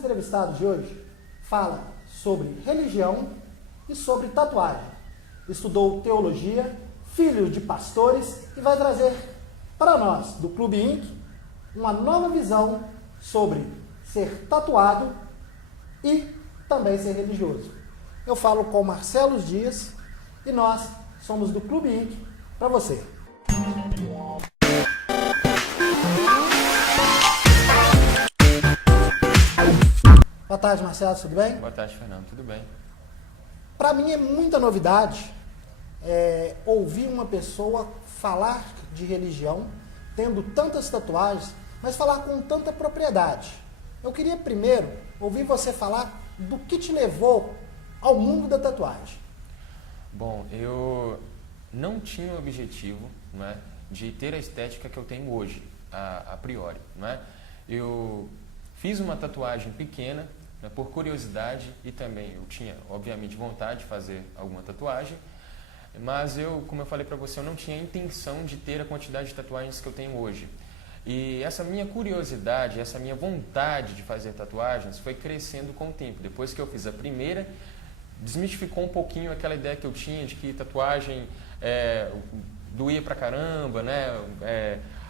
entrevistado de hoje fala sobre religião e sobre tatuagem. Estudou teologia, filho de pastores e vai trazer para nós, do Clube Inc., uma nova visão sobre ser tatuado e também ser religioso. Eu falo com Marcelo Dias e nós somos do Clube Inc. para você. Boa tarde, Marcelo, tudo bem? Boa tarde, Fernando, tudo bem? Para mim é muita novidade ouvir uma pessoa falar de religião, tendo tantas tatuagens, mas falar com tanta propriedade. Eu queria primeiro ouvir você falar do que te levou ao mundo da tatuagem. Bom, eu não tinha o objetivo, não é, de ter a estética que eu tenho hoje, a priori. Não é? Eu fiz uma tatuagem pequena, né, por curiosidade, e também eu tinha, obviamente, vontade de fazer alguma tatuagem, mas eu, como eu falei para você, eu não tinha a intenção de ter a quantidade de tatuagens que eu tenho hoje. E essa minha curiosidade, essa minha vontade de fazer tatuagens foi crescendo com o tempo. Depois que eu fiz a primeira, desmistificou um pouquinho aquela ideia que eu tinha de que tatuagem doía pra caramba, né?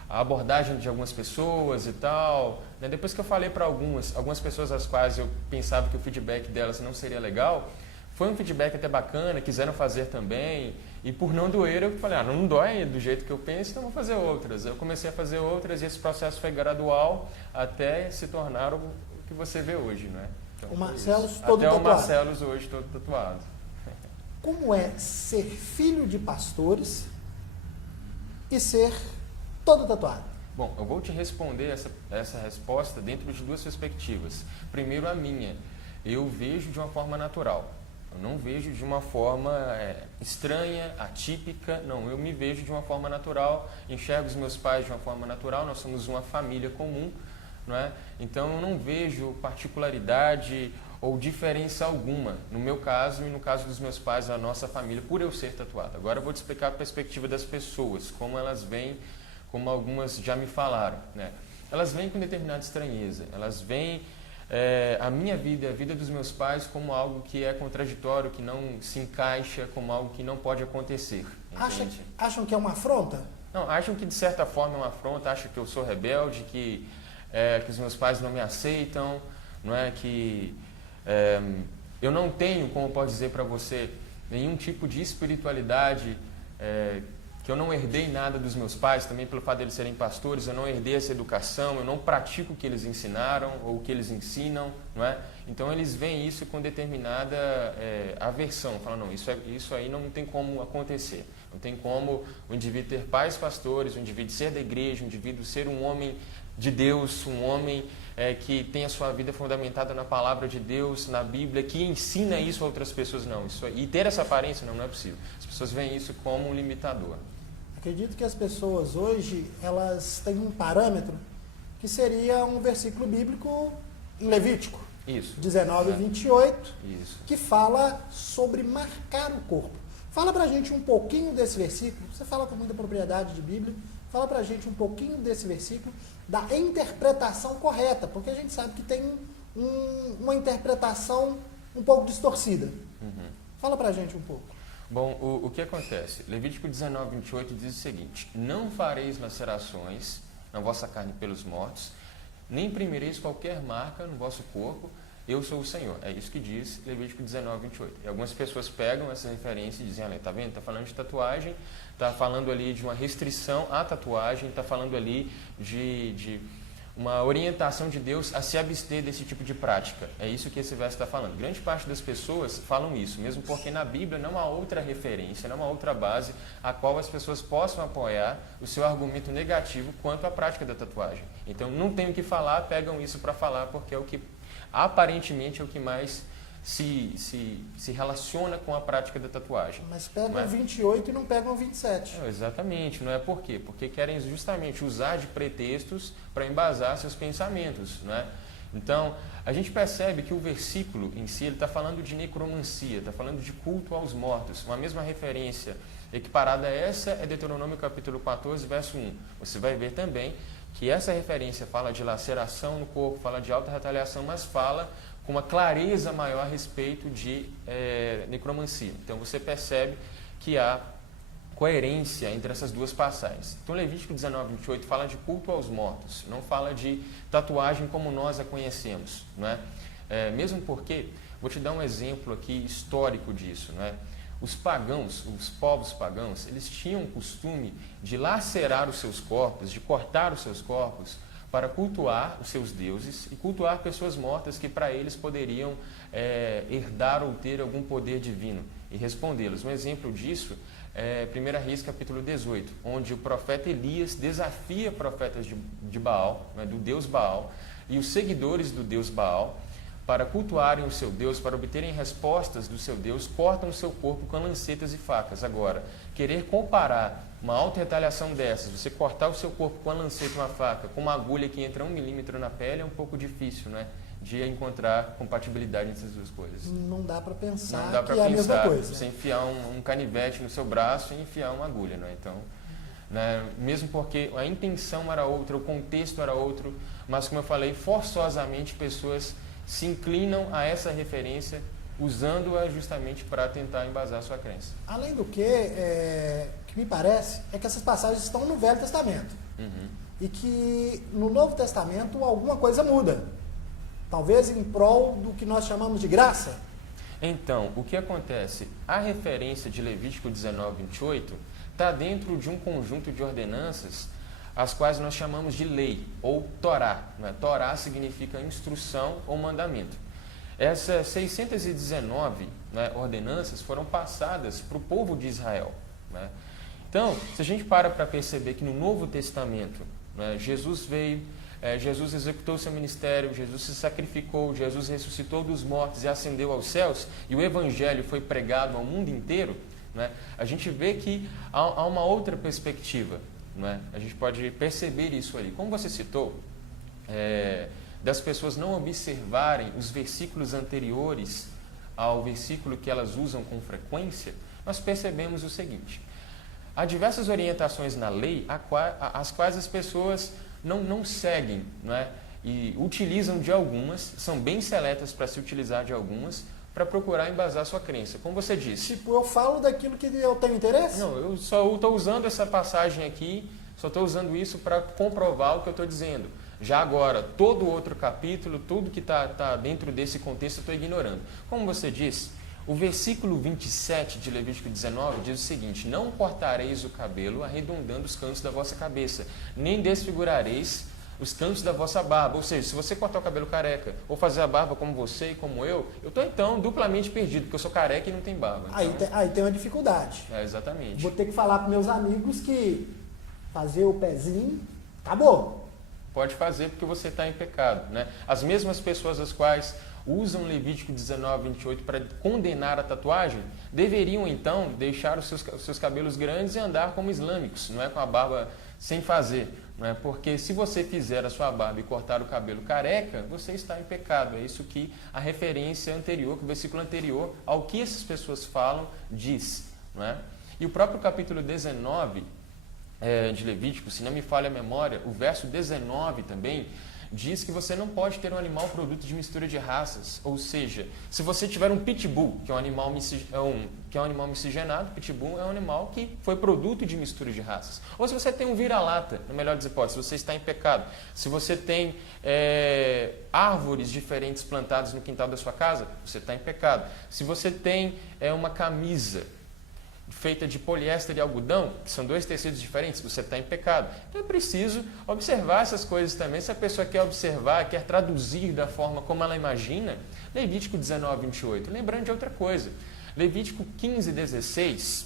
A abordagem de algumas pessoas e tal. Né? Depois que eu falei para algumas pessoas às quais eu pensava que o feedback delas não seria legal, foi um feedback até bacana, quiseram fazer também, e por não doer eu falei, não dói do jeito que eu penso, então vou fazer outras. Eu comecei a fazer outras e esse processo foi gradual até se tornar o que você vê hoje, né? Então, o Marcelo todo até tatuado. o Marcelo hoje todo tatuado. Como é ser filho de pastores e ser todo tatuado? Bom, eu vou te responder essa resposta dentro de duas perspectivas. Primeiro, a minha. Eu vejo de uma forma natural. Eu não vejo de uma forma estranha, atípica, não. Eu me vejo de uma forma natural, enxergo os meus pais de uma forma natural, nós somos uma família comum, não é? Então eu não vejo particularidade ou diferença alguma, no meu caso e no caso dos meus pais, da nossa família, por eu ser tatuado. Agora eu vou te explicar a perspectiva das pessoas, como elas veem, como algumas já me falaram, né? Elas veem com determinada estranheza, elas veem a minha vida, a vida dos meus pais, como algo que é contraditório, que não se encaixa, como algo que não pode acontecer. Acham que é uma afronta? Não, acham que de certa forma é uma afronta, acham que eu sou rebelde, que os meus pais não me aceitam, não é? Que eu não tenho, como eu posso dizer para você, nenhum tipo de espiritualidade, que eu não herdei nada dos meus pais, também pelo fato de eles serem pastores, eu não herdei essa educação, eu não pratico o que eles ensinaram ou o que eles ensinam, não é? Então eles veem isso com determinada aversão, falam, não, isso aí não tem como acontecer, não tem como o indivíduo ter pais pastores, o indivíduo ser da igreja, o indivíduo ser um homem de Deus, um homem que tem a sua vida fundamentada na palavra de Deus, na Bíblia, que ensina isso a outras pessoas, não. E ter essa aparência não é possível. As pessoas veem isso como um limitador. Acredito que as pessoas hoje, elas têm um parâmetro que seria um versículo bíblico em Levítico. Isso. 19 e 28, isso. Que fala sobre marcar o corpo. Fala pra gente um pouquinho desse versículo, você fala com muita propriedade de Bíblia, fala pra gente um pouquinho desse versículo, da interpretação correta, porque a gente sabe que tem uma interpretação um pouco distorcida. Uhum. Fala pra gente um pouco. Bom, o que acontece? Levítico 19, 28 diz o seguinte: não fareis lacerações na vossa carne pelos mortos, nem imprimireis qualquer marca no vosso corpo, eu sou o Senhor. É isso que diz Levítico 19, 28. E algumas pessoas pegam essa referência e dizem, olha, tá vendo? Está falando de tatuagem, está falando ali de uma restrição à tatuagem, está falando ali de uma orientação de Deus a se abster desse tipo de prática. É isso que esse verso está falando. Grande parte das pessoas falam isso, mesmo porque na Bíblia não há outra referência, não há outra base a qual as pessoas possam apoiar o seu argumento negativo quanto à prática da tatuagem. Então não tem o que falar, pegam isso para falar, porque é o que aparentemente é o que mais se relaciona com a prática da tatuagem. Mas pegam 28 e não pegam 27. Exatamente, não é por quê? Porque querem justamente usar de pretextos para embasar seus pensamentos, não é? Então, a gente percebe que o versículo em si está falando de necromancia, está falando de culto aos mortos. Uma mesma referência equiparada a essa é Deuteronômio capítulo 14, verso 1. Você vai ver também que essa referência fala de laceração no corpo, fala de autorretaliação, mas fala com uma clareza maior a respeito de necromancia. Então você percebe que há coerência entre essas duas passagens. Então Levítico 19:28 fala de culto aos mortos, não fala de tatuagem como nós a conhecemos, não é? Mesmo porque, vou te dar um exemplo aqui histórico disso, não é? Os pagãos, os povos pagãos, eles tinham o costume de lacerar os seus corpos, de cortar os seus corpos para cultuar os seus deuses e cultuar pessoas mortas que para eles poderiam herdar ou ter algum poder divino e respondê-los. Um exemplo disso é 1 Reis capítulo 18, onde o profeta Elias desafia profetas de Baal, né, do deus Baal, e os seguidores do deus Baal, para cultuarem o seu Deus, para obterem respostas do seu Deus, cortam o seu corpo com lancetas e facas. Agora, querer comparar uma auto-retaliação dessas, você cortar o seu corpo com uma lanceta e uma faca, com uma agulha que entra 1 milímetro na pele, é um pouco difícil, né? De encontrar compatibilidade entre essas duas coisas. Não dá para pensar Não dá para que é a mesma coisa. Você enfiar um canivete no seu braço e enfiar uma agulha, né? Então, né, mesmo porque a intenção era outra, o contexto era outro, mas como eu falei, forçosamente pessoas se inclinam a essa referência usando-a justamente para tentar embasar a sua crença. Além do que, o que me parece é que essas passagens estão no Velho Testamento. Uhum. E que no Novo Testamento alguma coisa muda. Talvez em prol do que nós chamamos de graça. Então, o que acontece? A referência de Levítico 19:28 está dentro de um conjunto de ordenanças as quais nós chamamos de lei, ou Torá. Né? Torá significa instrução ou mandamento. Essas 619 ordenanças foram passadas para o povo de Israel. Né? Então, se a gente para perceber que no Novo Testamento, né, Jesus veio, Jesus executou seu ministério, Jesus se sacrificou, Jesus ressuscitou dos mortos e ascendeu aos céus, e o Evangelho foi pregado ao mundo inteiro, né, a gente vê que há uma outra perspectiva. Né? A gente pode perceber isso ali. Como você citou, das pessoas não observarem os versículos anteriores ao versículo que elas usam com frequência, nós percebemos o seguinte: há diversas orientações na lei as quais as pessoas não seguem, né? E utilizam de algumas, são bem seletas para se utilizar de algumas, para procurar embasar sua crença. Como você disse. Tipo, eu falo daquilo que eu tenho interesse? Não, eu só estou usando essa passagem aqui, só estou usando isso para comprovar o que eu estou dizendo. Já agora, todo outro capítulo, tudo que está dentro desse contexto, eu estou ignorando. Como você disse, o versículo 27 de Levítico 19 diz o seguinte: não cortareis o cabelo arredondando os cantos da vossa cabeça, nem desfigurareis os cantos da vossa barba. Ou seja, se você cortar o cabelo careca ou fazer a barba como você e como eu estou então duplamente perdido, porque eu sou careca e não tenho barba. Então, aí tem uma dificuldade. Exatamente. Vou ter que falar para meus amigos que fazer o pezinho, acabou. Pode fazer porque você está em pecado. Né? As mesmas pessoas as quais usam Levítico 19:28 para condenar a tatuagem, deveriam então deixar os seus cabelos grandes e andar como islâmicos, não é, com a barba sem fazer. Não é? Porque se você fizer a sua barba e cortar o cabelo careca, você está em pecado. É isso que a referência anterior, que o versículo anterior ao que essas pessoas falam, diz. Não é? E o próprio capítulo 19 de Levítico, se não me falha a memória, o verso 19 também, diz que você não pode ter um animal produto de mistura de raças. Ou seja, se você tiver um pitbull, que é um animal miscigenado, pitbull é um animal que foi produto de mistura de raças. Ou se você tem um vira-lata, na melhor das hipóteses, você está em pecado. Se você tem árvores diferentes plantadas no quintal da sua casa, você está em pecado. Se você tem uma camisa feita de poliéster e algodão, que são dois tecidos diferentes, você está em pecado. Então é preciso observar essas coisas também. Se a pessoa quer observar, quer traduzir da forma como ela imagina, Levítico 19:28. Lembrando de outra coisa, Levítico 15:16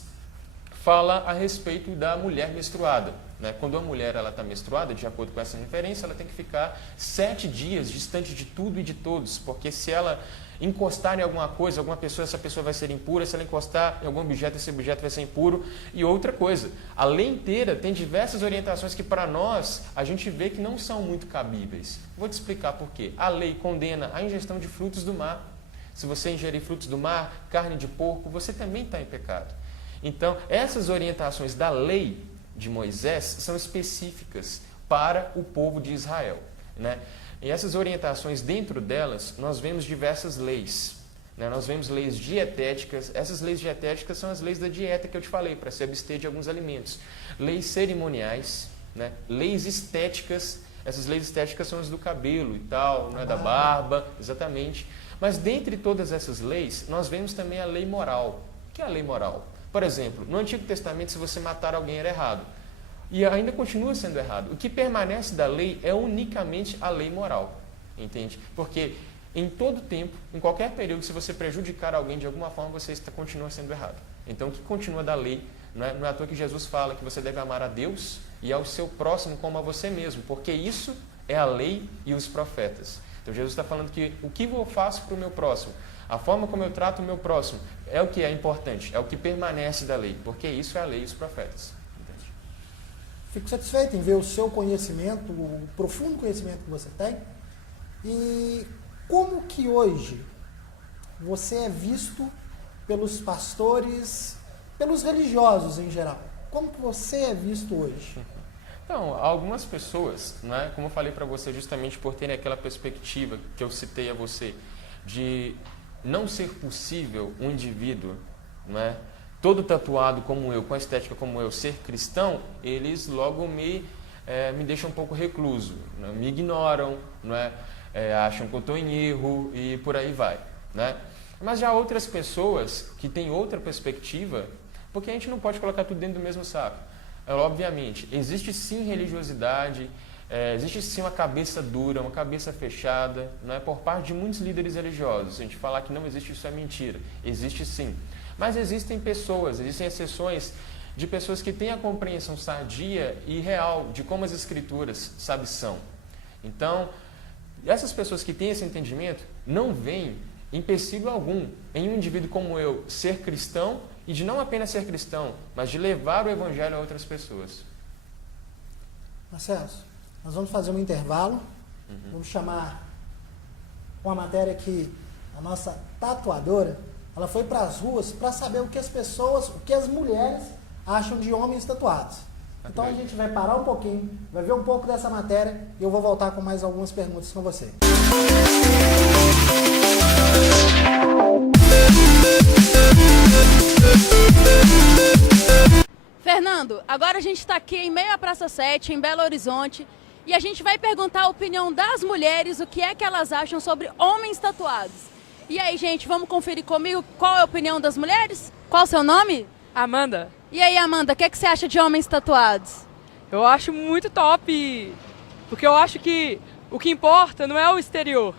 fala a respeito da mulher menstruada. Né? Quando a mulher está menstruada, de acordo com essa referência, ela tem que ficar 7 dias distante de tudo e de todos, porque se ela encostar em alguma coisa, alguma pessoa, essa pessoa vai ser impura. Se ela encostar em algum objeto, esse objeto vai ser impuro. E outra coisa, a lei inteira tem diversas orientações que para nós a gente vê que não são muito cabíveis. Vou te explicar por quê. A lei condena a ingestão de frutos do mar. Se você ingerir frutos do mar, carne de porco, você também está em pecado. Então, essas orientações da lei de Moisés são específicas. para o povo de Israel, né? E essas orientações, dentro delas, nós vemos diversas leis, né? Nós vemos leis dietéticas. Essas leis dietéticas são as leis da dieta que eu te falei, para se abster de alguns alimentos. Leis cerimoniais, né? Leis estéticas. Essas leis estéticas são as do cabelo e tal, não é, da barba, exatamente. Mas dentre todas essas leis, nós vemos também a lei moral. O que é a lei moral? Por exemplo, no Antigo Testamento, se você matar alguém era errado. E ainda continua sendo errado. O que permanece da lei é unicamente a lei moral, entende? Porque em todo tempo, em qualquer período, se você prejudicar alguém de alguma forma, você continua sendo errado. Então, o que continua da lei, não é à toa que Jesus fala que você deve amar a Deus e ao seu próximo como a você mesmo, porque isso é a lei e os profetas. Então, Jesus está falando que o que eu faço para o meu próximo, a forma como eu trato o meu próximo, é o que é importante, é o que permanece da lei, porque isso é a lei e os profetas. Entende? Fico satisfeito em ver o seu conhecimento, o profundo conhecimento que você tem. E como que hoje você é visto pelos pastores, pelos religiosos em geral? Como que você é visto hoje? Então, algumas pessoas, né, como eu falei para você, justamente por terem aquela perspectiva que eu citei a você, de não ser possível um indivíduo, né, todo tatuado como eu, com a estética como eu, ser cristão, eles logo me deixam um pouco recluso, né, me ignoram, né, acham que eu estou em erro e por aí vai, né? Mas já outras pessoas que têm outra perspectiva, porque a gente não pode colocar tudo dentro do mesmo saco. Obviamente, existe sim religiosidade, existe sim uma cabeça dura, uma cabeça fechada, né, por parte de muitos líderes religiosos. Se a gente falar que não existe, isso é mentira. Existe sim. Mas existem pessoas, existem exceções de pessoas que têm a compreensão sadia e real de como as escrituras, sabe, são. Então, essas pessoas que têm esse entendimento não veem empecilho algum em um indivíduo como eu ser cristão e de não apenas ser cristão, mas de levar o evangelho a outras pessoas. Marcelo, nós vamos fazer um intervalo, vamos chamar uma matéria que a nossa tatuadora, ela foi para as ruas para saber o que as pessoas, o que as mulheres acham de homens tatuados. Então a gente vai parar um pouquinho, vai ver um pouco dessa matéria e eu vou voltar com mais algumas perguntas com você. Fernando, agora a gente está aqui em meio à Praça 7, em Belo Horizonte, e a gente vai perguntar a opinião das mulheres, o que é que elas acham sobre homens tatuados. E aí, gente, vamos conferir comigo qual é a opinião das mulheres? Qual o seu nome? Amanda. E aí, Amanda, o que é que você acha de homens tatuados? Eu acho muito top, porque eu acho que o que importa não é o exterior,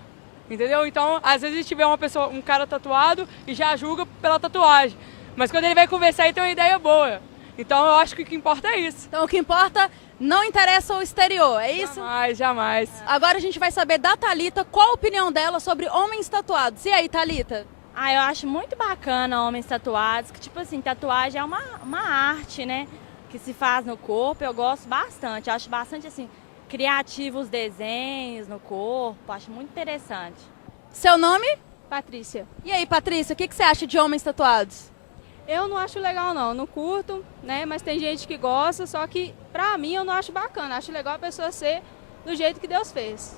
entendeu? Então, às vezes a gente vê um cara tatuado e já julga pela tatuagem, mas quando ele vai conversar, ele tem uma ideia boa. Então, eu acho que o que importa é isso. Então, o que importa não interessa o exterior, é isso? Jamais, jamais. Agora a gente vai saber da Thalita qual a opinião dela sobre homens tatuados. E aí, Thalita? Eu acho muito bacana homens tatuados, que tipo assim, tatuagem é uma arte, né? Que se faz no corpo, eu gosto bastante. Eu acho bastante assim, criativo os desenhos no corpo, acho muito interessante. Seu nome? Patrícia. E aí, Patrícia, o que você acha de homens tatuados? Eu não acho legal não curto, né? Mas tem gente que gosta, só que pra mim eu não acho bacana. Acho legal a pessoa ser do jeito que Deus fez.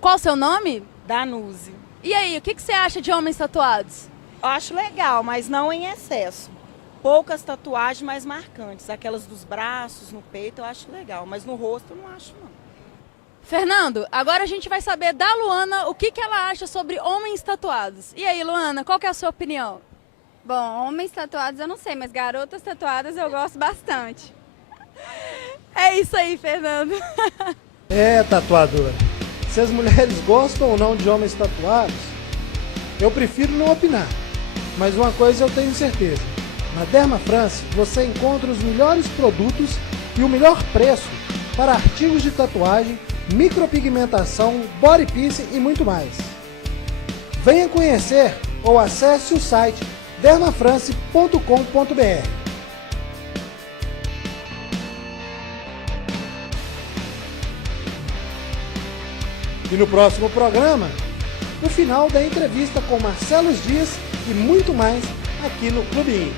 Qual o seu nome? Danuse. E aí, o que você acha de homens tatuados? Eu acho legal, mas não em excesso. Poucas tatuagens mais marcantes. Aquelas dos braços, no peito, eu acho legal. Mas no rosto eu não acho, não. Fernando, agora a gente vai saber da Luana o que ela acha sobre homens tatuados. E aí, Luana, qual que é a sua opinião? Bom, homens tatuados eu não sei, mas garotas tatuadas eu gosto bastante. É isso aí, Fernando. Tatuadora, se as mulheres gostam ou não de homens tatuados, eu prefiro não opinar. Mas uma coisa eu tenho certeza. Na Derma France você encontra os melhores produtos e o melhor preço para artigos de tatuagem, micropigmentação, body piercing e muito mais. Venha conhecer ou acesse o site dermafrance.com.br. E no próximo programa, o final da entrevista com Marcelo Dias e muito mais aqui no Clube IN.